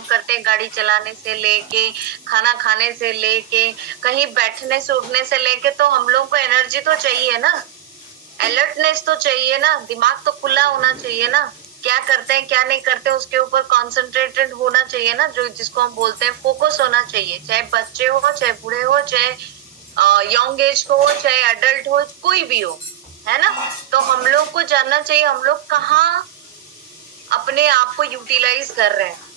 काम करते हैं, गाड़ी चलाने से लेके खाना खाने से लेके कहीं बैठने से उठने से लेके, तो हम लोग को एनर्जी तो चाहिए ना, अलर्टनेस तो चाहिए ना, दिमाग तो खुला होना चाहिए ना, क्या करते हैं क्या नहीं करते उसके ऊपर कॉन्सेंट्रेटेड होना चाहिए ना, जो जिसको हम बोलते हैं फोकस होना चाहिए, चाहे बच्चे हो, चाहे बूढ़े हो, चाहे यंग एज को हो, चाहे अडल्ट हो, कोई भी हो, है ना। तो हम लोग को जानना चाहिए हम लोग कहाँ अपने आप को यूटिलाइज कर रहे हैं।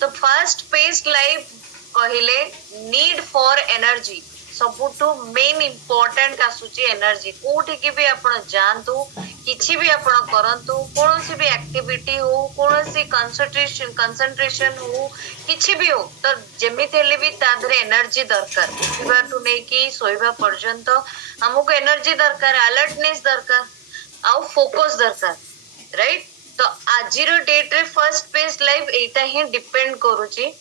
तो फास्ट पेस्ड लाइफ कहले नीड फॉर एनर्जी सबुठु मेन इम्पोर्टेंट आसुची एनर्जी। कोठी की भी आपण जानतु किछि भी आपण करंतु कोनोसी भी एक्टिविटी हो, कोनोसी कंसंट्रेशन हो, किछि भी हो, तो जेमिति हेले भी तादरे एनर्जी दरकार। उठिबाठु नै कि सोइबा पर्यंत हमको एनर्जी दरकार, अलर्टनेस दरकार, आउ फोकस दरकार, राइट। तो आजिर डेट रे फास्ट पेस्ड लाइफ एटा ही डिपेंड करूची।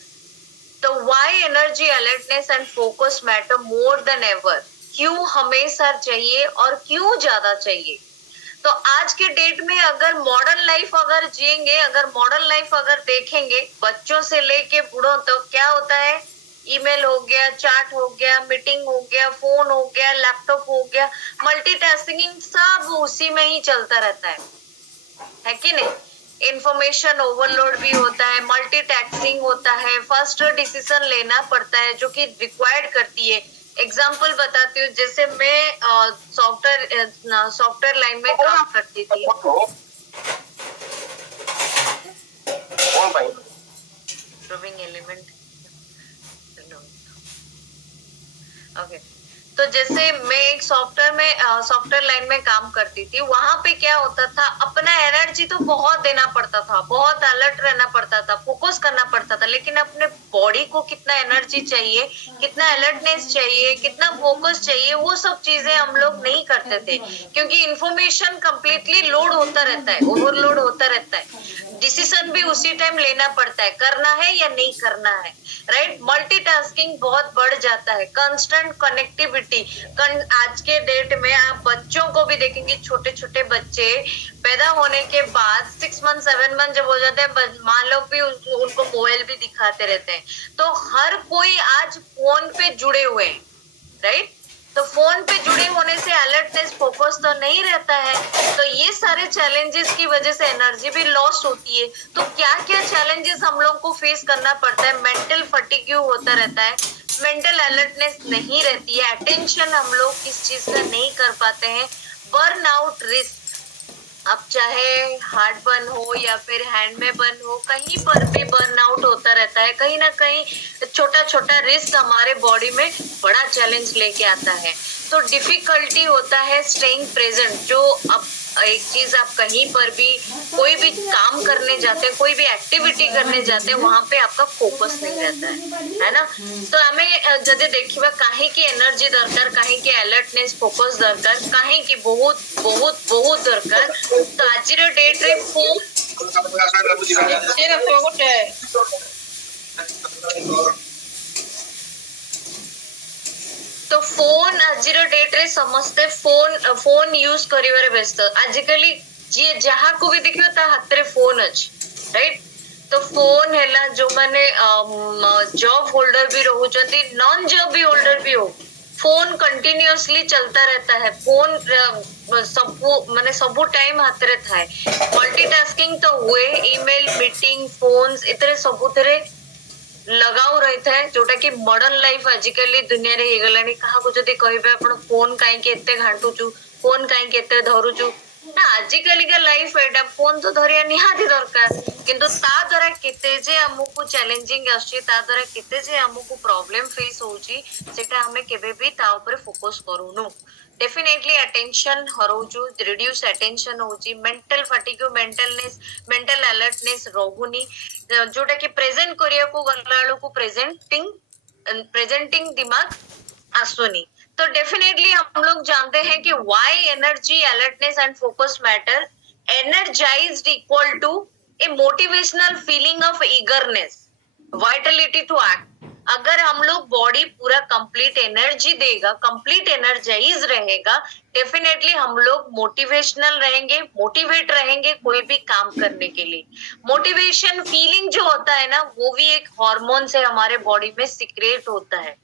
तो why energy, alertness and focus matter more than ever, क्यों हमेशा चाहिए और क्यों ज्यादा चाहिए। तो आज के डेट में अगर मॉडर्न लाइफ अगर जिएंगे, अगर मॉडर्न लाइफ अगर देखेंगे, बच्चों से लेके बूढ़ों तो क्या होता है, ईमेल हो गया, चैट हो गया, मीटिंग हो गया, फोन हो गया, लैपटॉप हो गया, मल्टीटास्किंग सब उसी में ही चलता रहता है कि नहीं। इंफॉर्मेशन ओवरलोड भी होता है, मल्टीटास्किंग होता है, फास्ट डिसीजन लेना पड़ता है जो कि रिक्वायर्ड करती है। एग्जाम्पल बताती हूँ, जैसे मैं सॉफ्टवेयर लाइन में काम करती थी। Drawing element okay. तो जैसे मैं एक सॉफ्टवेयर लाइन में काम करती थी, वहां पे क्या होता था, अपना एनर्जी तो बहुत देना पड़ता था, बहुत अलर्ट रहना पड़ता था, फोकस करना पड़ता था, लेकिन अपने बॉडी को कितना एनर्जी चाहिए, कितना अलर्टनेस चाहिए, कितना फोकस चाहिए, वो सब चीजें हम लोग नहीं करते थे, क्योंकि इंफॉर्मेशन कंप्लीटली लोड होता रहता है, ओवरलोड होता रहता है, डिसीजन भी उसी टाइम लेना पड़ता है, करना है या नहीं करना है, राइट। मल्टीटास्किंग बहुत बढ़ जाता है, कांस्टेंट कनेक्टिविटी। आज के डेट में आप बच्चों को भी देखेंगे, छोटे छोटे बच्चे पैदा होने के बाद 6 मंथ 7 मंथ जब हो जाते हैं, माँ लोग भी उनको मोबाइल भी दिखाते रहते हैं। तो हर कोई आज फोन पे जुड़े हुए हैं, राइट। तो फोन पे जुड़े होने से अलर्टनेस, फोकस तो नहीं रहता है। तो ये सारे चैलेंजेस की वजह से एनर्जी भी लॉस होती है। तो क्या क्या चैलेंजेस हम लोग को फेस करना पड़ता है, मेंटल फटीग्यू होता रहता है, मेंटल अलर्टनेस नहीं रहती है, अटेंशन हम लोग किस चीज का नहीं कर पाते हैं, बर्नआउट रिस्क, अब चाहे हार्ट बर्न हो या फिर हैंड में बर्न हो, कहीं पर भी बर्नआउट होता रहता है, कहीं ना कहीं छोटा छोटा रिस्क हमारे बॉडी में बड़ा चैलेंज लेके आता है। तो डिफिकल्टी होता है स्टेइंग प्रेजेंट, जो अब एक चीज आप कहीं पर भी कोई भी काम करने जाते हैं, कोई भी एक्टिविटी करने जाते हैं, वहां पे आपका फोकस नहीं रहता है ना। तो हमें जदि देखिबा काहे की एनर्जी दरकार, काहे की अलर्टनेस फोकस दरकार, काहे की बहुत बहुत बहुत दरकार। तो आजिर डेट रे फोन तो फोन आजिर डेट रे समस्ते फोन यूज करिवारे व्यस्त। आजिकली जी जहा को भी देखियो ता हाथ रे फोन अछि, राइट। तो फोन हैला, जो माने जॉब होल्डर भी रहउचंती, नॉन जॉब भी होल्डर भी हो, फोन कंटिन्यूअसली चलता रहता है। फोन सबू टाइम हाथ रे थाए, मल्टीटास्किंग तो हुए, ईमेल, मीटिंग, फोन्स इतरे सबुतरे लगाऊ रही था, जोटा कि मॉडर्न लाइफ आजिकली दुनिया रे हे गलानी। कहा को जदी कहबे आपण फोन काहे के एते घांटुचू, फोन काहे के एते धरुचू ना, आजिकली का लाइफ एटा फोन तो धरिया निहाती दरकार, किंतु ता द्वारा केते जे हमकु चैलेंजिंग आछि, ता द्वारा केते जे हमकु प्रॉब्लम फेस होउची, सेटा हमें केबे भी ता ऊपर फोकस करूनु। डेफिनेटली अटेंशन हरोचू, रिड्यूस अटेंशन होची, मेंटल फटीग्यू, मेंटल अलर्टनेस रहुनी, जोटा कि प्रेजेंट करिया को गलालो को प्रेजेंटिंग दिमाग आसुनी। तो डेफिनेटली हम लोग जानते हैं कि why energy, alertness and focus matter. Energised equal to a motivational feeling of eagerness, vitality to act, अगर हम लोग बॉडी पूरा कंप्लीट एनर्जी देगा, कंप्लीट एनर्जाइज रहेगा, डेफिनेटली हम लोग मोटिवेशनल रहेंगे, मोटिवेट रहेंगे कोई भी काम करने के लिए। मोटिवेशन फीलिंग जो होता है ना, वो भी एक हार्मोन से हमारे बॉडी में सिक्रेट होता है,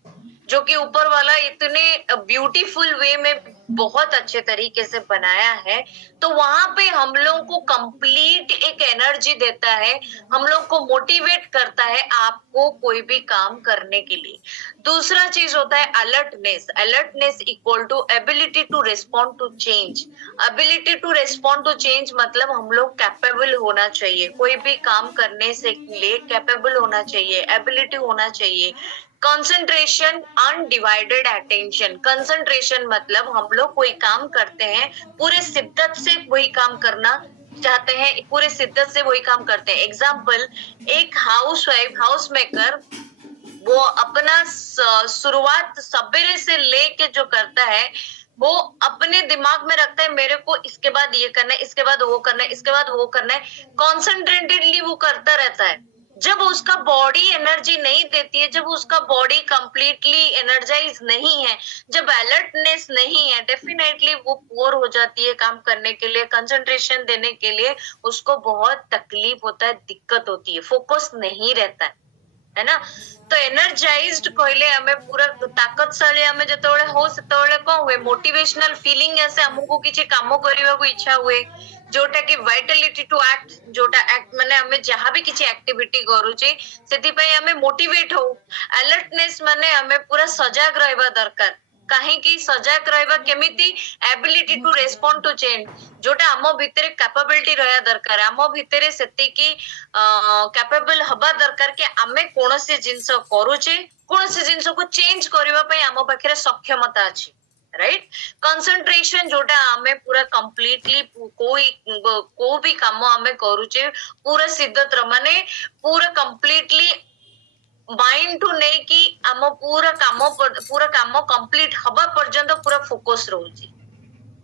जो कि ऊपर वाला इतने ब्यूटीफुल वे में बहुत अच्छे तरीके से बनाया है। तो वहां पे हम लोग को कंप्लीट एक एनर्जी देता है, हम लोग को मोटिवेट करता है आपको कोई भी काम करने के लिए। दूसरा चीज होता है alertness. Alertness equal to ability to respond to change. Ability to respond to change मतलब हम लोग कैपेबल होना चाहिए, कोई भी काम करने से लिए कैपेबल होना चाहिए, एबिलिटी होना चाहिए। Concentration, undivided attention. कंसंट्रेशन मतलब हम लोग कोई काम करते हैं, पूरे शिद्दत से वही काम करना चाहते हैं, पूरे शिद्दत से वही काम करते हैं। एग्जाम्पल, एक हाउसवाइफ, हाउस मेकर, वो अपना शुरुआत सवेरे से लेके जो करता है, वो अपने दिमाग में रखता है मेरे को इसके बाद ये करना है, इसके बाद वो करना है, इसके बाद वो करना है। कॉन्सेंट्रेटेडली वो करता रहता है। जब उसका बॉडी एनर्जी नहीं देती है, जब उसका बॉडी कंप्लीटली एनर्जाइज नहीं है, जब अलर्टनेस नहीं है, डेफिनेटली वो पुअर हो जाती है काम करने के लिए, कंसंट्रेशन देने के लिए उसको बहुत तकलीफ होता है, दिक्कत होती है, फोकस नहीं रहता है ना। तो एनर्जाइज्ड कहले हमें पूरा ताकतशाली हमें जेतेबेले हो सेतेबेले कोन हुए, मोटिवेशनल फीलिंग आसे, हमको किछि काम करबाको इच्छा हुए, जोटा कि वाइटलिटी टू एक्ट, जोटा एक्ट माने हमें जहां भी किछि एक्टिविटी करूचे सेति पई हमें मोटिवेट हो। अलर्टनेस माने हमें पूरा सजग रहबा दरकार। काहेकि सजग रहबा केमिति, ability to respond to change, जोटा आम भितरे कैपेबिलिटी रहया दरकार, आम भितरे सेतिकी कैपेबल हबा दरकार कि आमे कोनोसी जिंस करूचे, कोनोसी जिंस को चेंज करबा पई आम पाखरे सक्षमता अछि, राइट। कंसंट्रेशन जोटा आमे पूरा कंप्लीटली को भी काम आमे करूचे पूरा सिद्धत माने पूरा कंप्लीटली माइंड टू नहीं कि आम पूरा काम कंप्लीट हबा पर्यंत पूरा फोकस रहूची,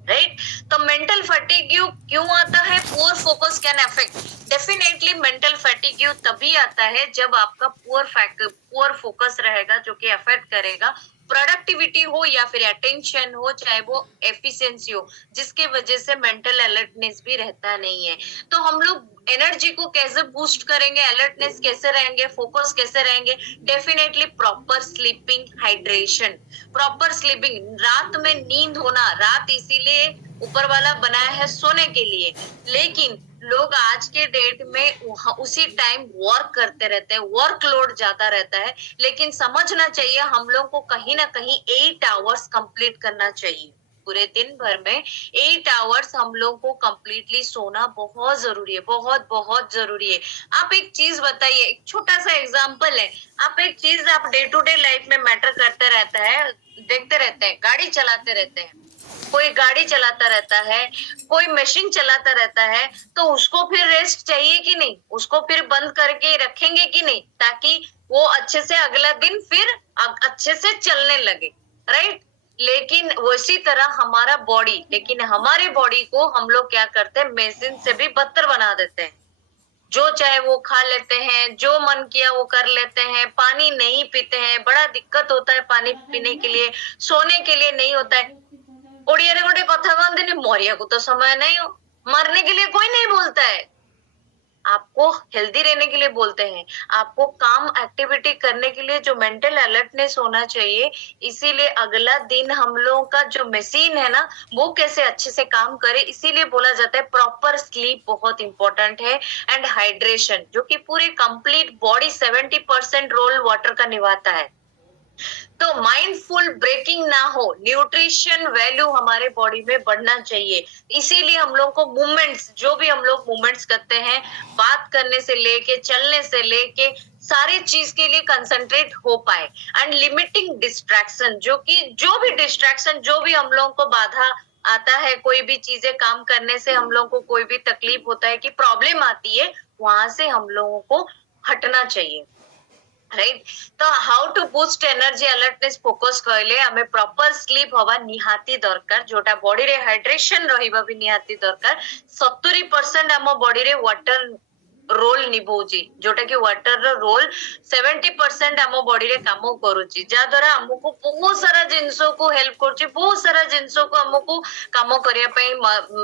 राइट। तो मेंटल फैटिग्यू क्यों आता है? Poor focus can affect, definitely mental fatigue तभी आता है जब आपका पुअर फोकस रहेगा, जो कि अफेक्ट करेगा प्रोडक्टिविटी हो या फिर अटेंशन हो, चाहे वो एफिशिएंसी हो, जिसके वजह से मेंटल अलर्टनेस भी रहता नहीं है। तो हम लोग एनर्जी को कैसे बूस्ट करेंगे, अलर्टनेस कैसे रहेंगे, फोकस कैसे रहेंगे? Definitely proper sleeping, hydration. Proper sleeping, रात में नींद होना, रात इसीलिए ऊपर वाला बनाया है सोने के लिए, लेकिन लोग आज के डेट में उसी टाइम वर्क करते रहते हैं, वर्कलोड ज्यादा रहता है। लेकिन समझना चाहिए हम लोग को कहीं ना कहीं 8 आवर्स कंप्लीट करना चाहिए। पूरे दिन भर में 8 आवर्स हम लोग को कंप्लीटली सोना बहुत जरूरी है, बहुत बहुत जरूरी है। आप एक चीज बताइए, एक छोटा सा एग्जांपल है, आप एक चीज आप डे टू डे लाइफ में मैटर करते रहता है, देखते रहते हैं, गाड़ी चलाते रहते हैं, कोई गाड़ी चलाता रहता है, कोई मशीन चलाता रहता है, तो उसको फिर रेस्ट चाहिए कि नहीं? उसको फिर बंद करके रखेंगे कि नहीं, ताकि वो अच्छे से अगला दिन फिर अच्छे से चलने लगे, राइट। लेकिन उसी तरह हमारा बॉडी, लेकिन हमारे बॉडी को हम लोग क्या करते हैं, मशीन से भी बदतर बना देते हैं। जो चाहे वो खा लेते हैं, जो मन किया वो कर लेते हैं, पानी नहीं पीते हैं, बड़ा दिक्कत होता है पानी पीने के लिए, सोने के लिए नहीं होता है। ओडिया गोटे कथा कहते मरिया को तो समय नहीं हो, मरने के लिए कोई नहीं बोलता है, आपको हेल्दी रहने के लिए बोलते हैं, आपको काम एक्टिविटी करने के लिए जो मेंटल अलर्टनेस होना चाहिए। इसीलिए अगला दिन हम लोगों का जो मशीन है ना, वो कैसे अच्छे से काम करे, इसीलिए बोला जाता है प्रॉपर स्लीप बहुत इंपॉर्टेंट है, एंड हाइड्रेशन, जो कि पूरे कंप्लीट बॉडी 70% रोल वाटर का निभाता है। तो माइंडफुल ब्रेकिंग ना हो, न्यूट्रिशन वैल्यू हमारे बॉडी में बढ़ना चाहिए। इसीलिए हम लोग को मूवमेंट्स, जो भी हम लोग मूवमेंट्स करते हैं, बात करने से लेके चलने से लेके सारी चीज के लिए कंसंट्रेट हो पाए। एंड लिमिटिंग डिस्ट्रैक्शन, जो कि जो भी डिस्ट्रैक्शन, जो भी हम लोगों को बाधा आता है, कोई भी चीजें काम करने से हम लोग को कोई भी तकलीफ होता है कि प्रॉब्लम आती है, वहां से हम लोगों को हटना चाहिए, राइट। तो how to boost energy alertness focus कहले हमें प्रॉपर स्लीप हवा निहाती दरकार, जोटा बॉडी रे हाइड्रेशन रहिबा भी निहाती दरकार। 70% हम बॉडी रे वाटर रोल निभाउची जोटा कि वाटर रो रोल 70% आम बॉडी रे काम करूची जा द्वारा हमको बहुत सारा जिनसों को हेल्प करूची बहुत सारा जिनसों को हमको काम करिया पई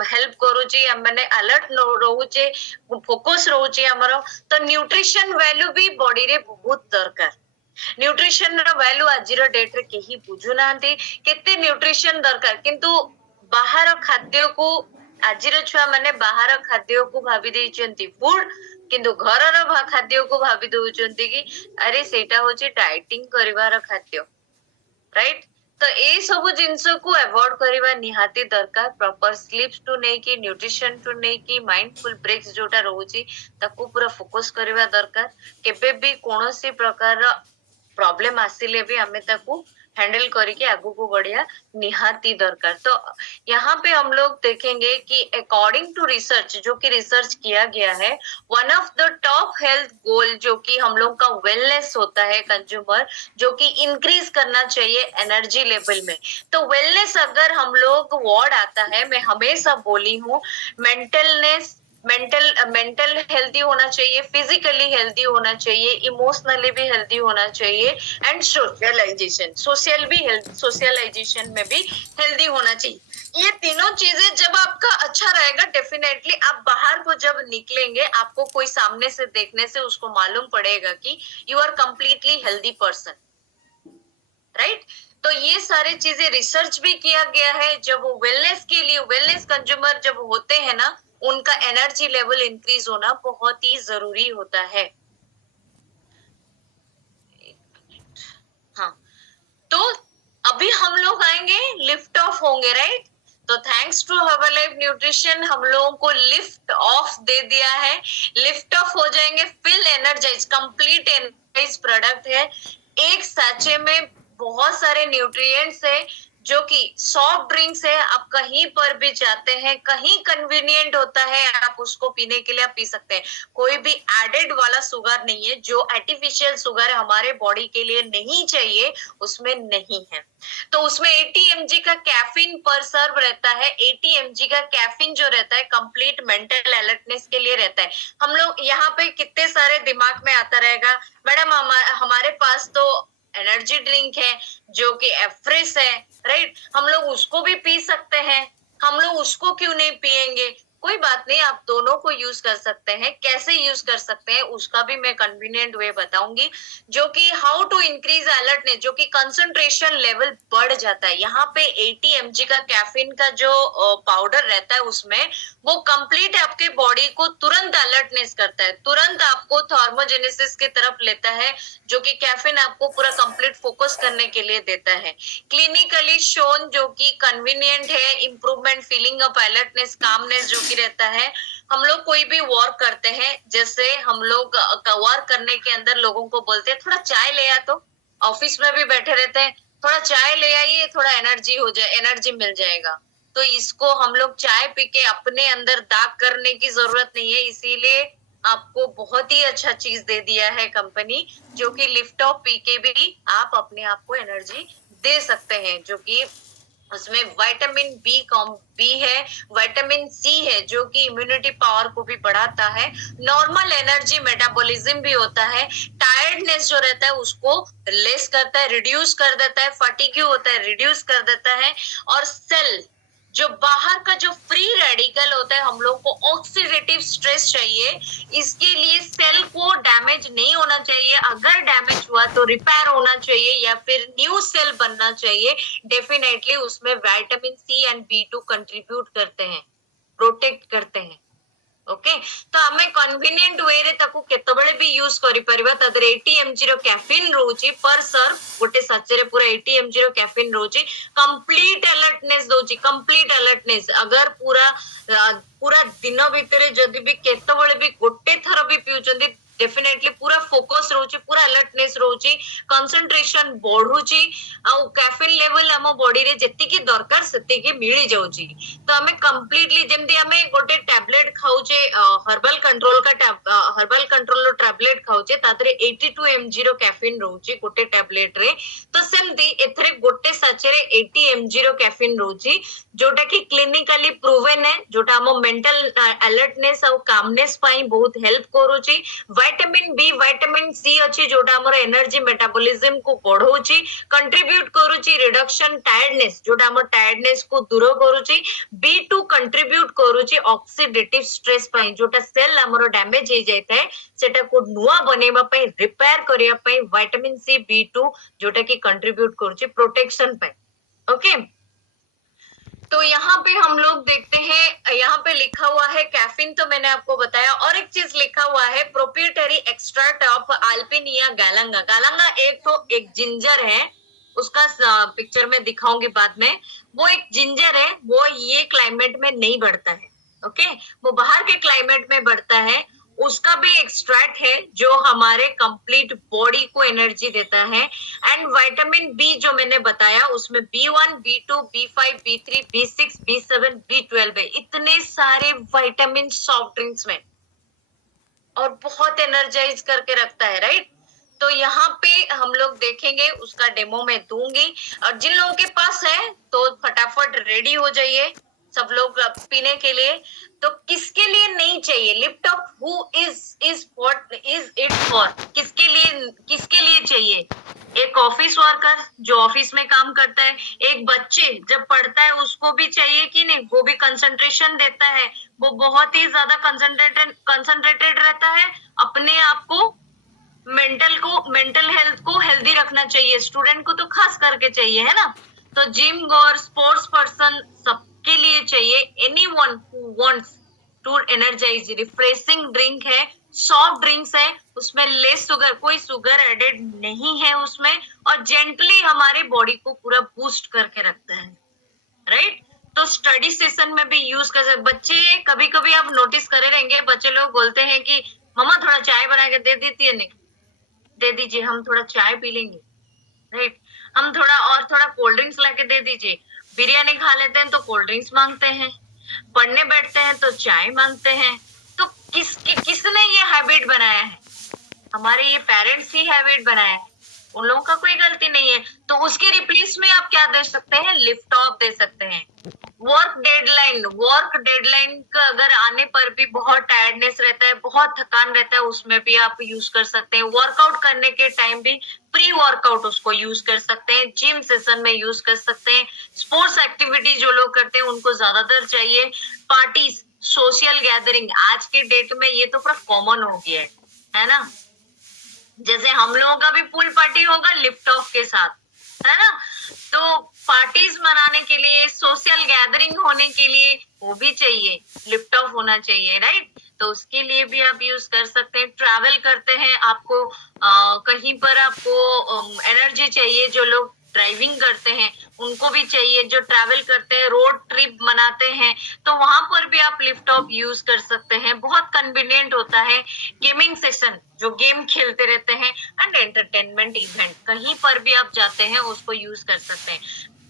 हेल्प करूची हम माने अलर्ट रहूचे फोकस रहूची हमरो तो न्यूट्रिशन वैल्यू भी बॉडी रे बहुत दरकार न्यूट्रिशन रो वैल्यू आजिर डेट रे केही बुझु नांती केते न्यूट्रिशन दरकार किंतु बाहर खाद्य को आजिर छुआ माने बाहर खाद्य को भाबी देइचंती फूड किंतु घरर खाद्य को भाबी दउचंती कि अरे सेटा होची डाइटिंग करिवार खाद्य राइट तो ए सब जिनस को अवॉइड करवा निहाती दरकार प्रॉपर स्लीप्स टू नहीं कि न्यूट्रिशन टू नहीं कि माइंडफुल ब्रेक्स जोटा रहउची ताकू पूरा फोकस करवा दरकार केबे भी कोनोसी प्रकार प्रॉब्लम आसिले भी हमें ताकू हैंडल करके आगू को बढ़िया निहाती दरकार तो यहाँ पे हम लोग देखेंगे कि अकॉर्डिंग टू रिसर्च जो कि रिसर्च किया गया है one of the top health goal जो कि हम लोग का वेलनेस होता है कंज्यूमर जो कि इंक्रीज करना चाहिए एनर्जी लेवल में तो वेलनेस अगर हम लोग वर्ड आता है मैं हमेशा बोली हूँ मेंटलनेस मेंटल हेल्दी होना चाहिए फिजिकली हेल्दी होना चाहिए इमोशनली भी हेल्दी होना चाहिए एंड सोशलाइजेशन में भी हेल्दी होना चाहिए ये तीनों चीजें जब आपका अच्छा रहेगा डेफिनेटली आप बाहर को जब निकलेंगे आपको कोई सामने से देखने से उसको मालूम पड़ेगा कि you are completely healthy person right तो ये सारी चीजें रिसर्च भी किया गया है जब वेलनेस के लिए वेलनेस कंज्यूमर जब होते हैं ना उनका एनर्जी लेवल इंक्रीज होना बहुत ही जरूरी होता है हाँ तो अभी हम लोग आएंगे लिफ्ट ऑफ होंगे राइट तो थैंक्स टू हर्बलाइफ न्यूट्रिशन हम लोगों को लिफ्ट ऑफ दे दिया है लिफ्ट ऑफ हो जाएंगे feel energise complete energise product है एक सैचे में बहुत सारे न्यूट्रिएंट्स है जो कि सॉफ्ट ड्रिंक्स है आप कहीं पर भी जाते हैं कहीं कन्वीनियंट होता है आप उसको पीने के लिए आप पी सकते हैं कोई भी एडेड वाला शुगर नहीं है जो आर्टिफिशियल शुगर हमारे बॉडी के लिए नहीं चाहिए उसमें नहीं है तो उसमें 80 mg का कैफीन पर सर्व रहता है 80 mg का कैफीन जो रहता है कंप्लीट मेंटल अलर्टनेस के लिए रहता है हम लोग यहाँ पे कितने सारे दिमाग में आता रहेगा मैडम हमारे पास तो एनर्जी ड्रिंक है जो कि एफ्रेश है राइट हम लोग उसको भी पी सकते हैं हम लोग उसको क्यों नहीं पिएंगे कोई बात नहीं आप दोनों को यूज कर सकते हैं कैसे यूज कर सकते हैं उसका भी मैं कन्वीनियंट वे बताऊंगी जो कि हाउ टू इंक्रीज अलर्टनेस जो कि कंसंट्रेशन लेवल बढ़ जाता है यहाँ पे 80 mg का कैफीन का जो पाउडर रहता है उसमें वो कंप्लीट आपके बॉडी को तुरंत अलर्टनेस करता है तुरंत आपको थर्मोजेनेसिस की तरफ लेता है जो कि कैफीन आपको पूरा कंप्लीट फोकस करने के लिए देता है क्लिनिकली शोन जो कि कन्वीनियंट है improvement feeling of alertness calmness जो कि रहता है हम लोग कोई भी वर्क करते हैं जैसे हम लोग वर्क करने के अंदर लोगों को बोलते हैं थोड़ा चाय ले आ तो ऑफिस में भी बैठे रहते हैं थोड़ा चाय ले आइए थोड़ा एनर्जी हो जाए एनर्जी मिल जाएगा तो इसको हम लोग चाय पी के अपने अंदर दाग करने की जरूरत नहीं है इसीलिए आपको बहुत ही अच्छा चीज दे दिया है कंपनी जो कि लिफ्ट ऑफ पी के भी आप अपने आप को एनर्जी दे सकते हैं जो कि उसमें विटामिन बी है विटामिन सी है जो कि इम्यूनिटी पावर को भी बढ़ाता है नॉर्मल एनर्जी मेटाबॉलिज्म भी होता है टायर्डनेस जो रहता है उसको लेस करता है रिड्यूस कर देता है फटीग होता है रिड्यूस कर देता है और सेल जो बाहर का जो फ्री रेडिकल होता है हम लोग को ऑक्सीडेटिव स्ट्रेस चाहिए इसके लिए सेल को डैमेज नहीं होना चाहिए अगर डैमेज हुआ तो रिपेयर होना चाहिए या फिर न्यू सेल बनना चाहिए डेफिनेटली उसमें vitamin C and B2 contribute करते हैं प्रोटेक्ट करते हैं ओके तो हमें कन्वीनियंट वे रे ताकू केतबेले भी यूज करि परिबा तदर 80 mg रो कैफीन रोची पर सर्व गोटे सच्चे रे पूरा 80 mg रो कैफीन रोची कंप्लीट अलर्टनेस दोची कंप्लीट अलर्टनेस अगर पूरा दिन भितर जदि भी केतबेले भी गोटे थर भी पिउचंदी डेफिनेटली पूरा फोकस रोचे, पूरा अलर्टनेस रोचे, कंसंट्रेशन बढ़ुची, आउ कैफीन लेवल हम बॉडी रे जेतिकी दरकार सेतिकी मिली जाउची। तो हमें कंप्लीटली जेमती हमें गोटे टैबलेट खाउचे हर्बल कंट्रोल टैबलेट खाउचे तातरे 82 mg रो कैफीन रहउची गोटे टैबलेट रे। तो सेमती एथरे गोटे साचे रे 80 mg रो कैफीन रहउची, जोटा कि क्लिनिकली प्रूवन है, जोटा हम मेंटल अलर्टनेस और कामनेस पाई बहुत हेल्प करूची। विटामिन बी विटामिन सी अच्छी जोटा हमर एनर्जी मेटाबॉलिज्म को बढ़ाउची, कंट्रीब्यूट करूची रिडक्शन टायर्डनेस, जोटा हमर टायर्डनेस को दूर करूची। बी2 कंट्रीब्यूट करूची ऑक्सीडेटिव स्ट्रेस पाई, जोटा सेल हमर डैमेज हो जाता है सेटा को नुआ बनेबा पाई, रिपेयर करिया पाई विटामिन सी बी2 जोटा कि कंट्रीब्यूट करूची प्रोटेक्शन पाई। ओके, तो यहाँ पे हम लोग देखते हैं, यहाँ पे लिखा हुआ है कैफीन, तो मैंने आपको बताया। और एक चीज लिखा हुआ है प्रोप्रिएटरी एक्सट्रैक्ट ऑफ अल्पिनिया गैलांगा। गैलांगा एक जिंजर है, उसका पिक्चर में दिखाऊंगी बाद में। वो एक जिंजर है, वो ये क्लाइमेट में नहीं बढ़ता है। ओके, वो बाहर के क्लाइमेट में बढ़ता है। उसका भी एक्सट्रैक्ट है जो हमारे कंप्लीट बॉडी को एनर्जी देता है। एंड विटामिन बी जो मैंने बताया उसमें B1 B2 B5 B3 B6 B7 B12 है। इतने सारे विटामिन सॉफ्ट ड्रिंक्स में, और बहुत एनर्जाइज करके रखता है, राइट। तो यहाँ पे हम लोग देखेंगे, उसका डेमो मैं दूंगी। और जिन लोगों के पास है तो फटाफट रेडी हो जाइए सब लोग पीने के लिए। तो किसके लिए नहीं चाहिए lift up, who is what is it for, किसके लिए चाहिए? एक ऑफिस वर्कर जो ऑफिस में काम करता है, एक बच्चे जब पढ़ता है उसको भी चाहिए कि नहीं, वो भी कंसंट्रेशन देता है, वो बहुत ही ज्यादा कंसंट्रेटेड रहता है, अपने आप को मेंटल हेल्थ को हेल्दी रखना चाहिए। स्टूडेंट को तो खास करके चाहिए, है ना। तो जिम गोर, स्पोर्ट्स पर्सन, सबके लिए चाहिए। Anyone who wants to energise, refreshing drink है, सॉफ्ट ड्रिंक्स है, उसमें लेस शुगर, कोई शुगर एडेड नहीं है उसमें, और जेंटली हमारे बॉडी को पूरा बूस्ट करके रखता है, राइट। तो स्टडी सेशन में भी यूज कर सकते बच्चे। कभी कभी आप नोटिस करे रहेंगे, बच्चे लोग बोलते हैं कि मम्मा थोड़ा चाय बना के दे देती है, नहीं दे दीजिए, हम थोड़ा चाय पी लेंगे, राइट। हम थोड़ा कोल्ड ड्रिंक्स लाके दे दीजिए। बिरयानी खा लेते हैं तो कोल्ड ड्रिंक्स मांगते हैं, पढ़ने बैठते हैं तो चाय मांगते हैं। तो किसने ये हैबिट बनाया है? हमारे ये पेरेंट्स ही हैबिट बनाया है, उन लोगों का कोई गलती नहीं है। तो उसके रिप्लेस में आप क्या दे सकते हैं? लिफ्ट ऑफ दे सकते हैं। वर्क डेडलाइन का अगर आने पर भी बहुत टायर्डनेस रहता है, बहुत थकान रहता है, उसमें भी आप यूज कर सकते हैं। वर्कआउट करने के टाइम भी प्री वर्कआउट उसको यूज कर सकते हैं, जिम सेशन में यूज कर सकते हैं। स्पोर्ट्स एक्टिविटी जो लोग करते हैं उनको ज्यादातर चाहिए। पार्टीज, सोशल गैदरिंग, आज के डेट में ये तो पूरा कॉमन हो गया है ना। जैसे हम लोगों का भी पूल पार्टी होगा लिफ्ट ऑफ के साथ, है ना। तो पार्टीज मनाने के लिए, सोशल गैदरिंग होने के लिए वो भी चाहिए, लिफ्ट ऑफ होना चाहिए, राइट। तो उसके लिए भी आप यूज कर सकते हैं। ट्रैवल करते हैं, आपको कहीं पर आपको एनर्जी चाहिए, जो लोग ड्राइविंग करते हैं उनको भी चाहिए, जो ट्रैवल करते हैं, रोड ट्रिप मनाते हैं, तो वहां पर भी आप लिफ्ट ऑफ यूज कर सकते हैं। बहुत कन्वीनियंट होता है। गेमिंग सेशन, जो गेम खेलते रहते हैं, एंड एंटरटेनमेंट इवेंट, कहीं पर भी आप जाते हैं उसको यूज कर सकते हैं।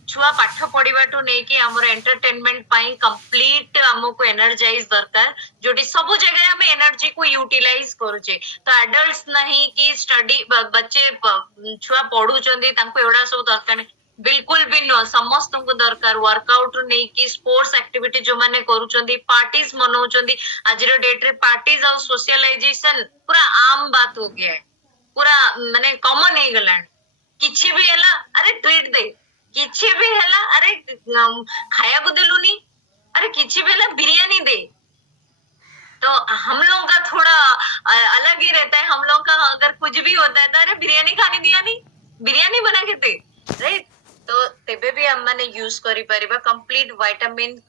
छुआ पाठ पढ़ाटू नहीं कि हमर एंटरटेनमेंट पाई कंप्लीट हमको एनर्जाइज दरकार, जोटी सब जगह हमें एनर्जी को यूटिलाइज करूचे। तो एडल्ट्स नहीं कि स्टडी, बच्चे छुआ पढ़ुचंदी तांको एवडा सब दरकार नहीं, बिल्कुल भी न, समस्त को दरकार। वर्कआउट नहीं कि स्पोर्ट्स एक्टिविटी जो माने करूचंदी, पार्टीज मनाउचंदी, आज रो डेट रे पार्टीज और सोशलाइजेशन पूरा आम बात हो गया है, पूरा माने कॉमन हो गला। किछि भी हला अरे ट्रीट दे, किछि भी हला अरे खाया को देलुनी, अरे किछि भी हला बिरयानी दे। तो हम लोगों का थोड़ा अलग ही रहता है। हम लोगों का अगर कुछ भी होता है तो अरे बिरयानी खानी दिया नहीं, बिरयानी बना के दे, राइट। तो तेबे भी हम माने यूज करि परिबा कंप्लीट विटामिन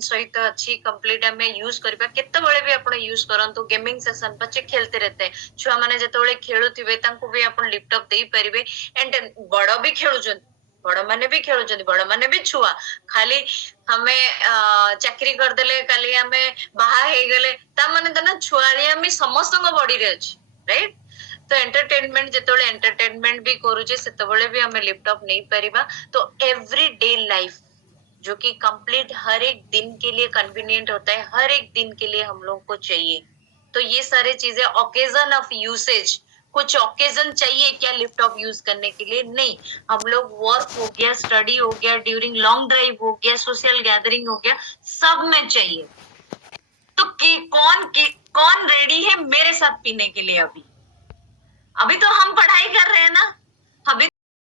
सहित अच्छी कंप्लीट हमें यूज करिबा। केते बळे भी आपण यूज करंतु। गेमिंग सेशन बच्चे खेलते रहते हैं, छुआ माने जेतोळे खेलुथिबे तांको भी आपण लिफ्ट अप देई परिबे। एंड बड़ भी खेलुछन, बड़ मैंने भी खेलुछंती, बड़ मैंने भी छुआ खाली हमें चाकरी करदेले काली हमें बाहा हे गले ता माने त ना छुआलिया मी समस्तଙ୍କ बॉडी रे अछि राइट। तो एंटरटेनमेंट जेतोले एंटरटेनमेंट भी करूचे सेतबेले भी हमें लैपटॉप नहीं परिबा। तो एवरीडे लाइफ जो कि कंप्लीट हर एक दिन के लिए कन्वीनियंट होता है, हर एक दिन के लिए हम लोग को चाहिए। तो ये सारी चीजें ओकेजन ऑफ यूसेज, कुछ ओकेजन चाहिए क्या लैपटॉप यूज करने के लिए? नहीं। हम लोग वर्क हो गया, स्टडी हो गया, ड्यूरिंग लॉन्ग ड्राइव हो गया, सोशल गैदरिंग हो गया, सब में चाहिए। तो कौन रेडी है मेरे साथ पीने के लिए? अभी अभी तो हम पढ़ाई कर रहे हैं ना,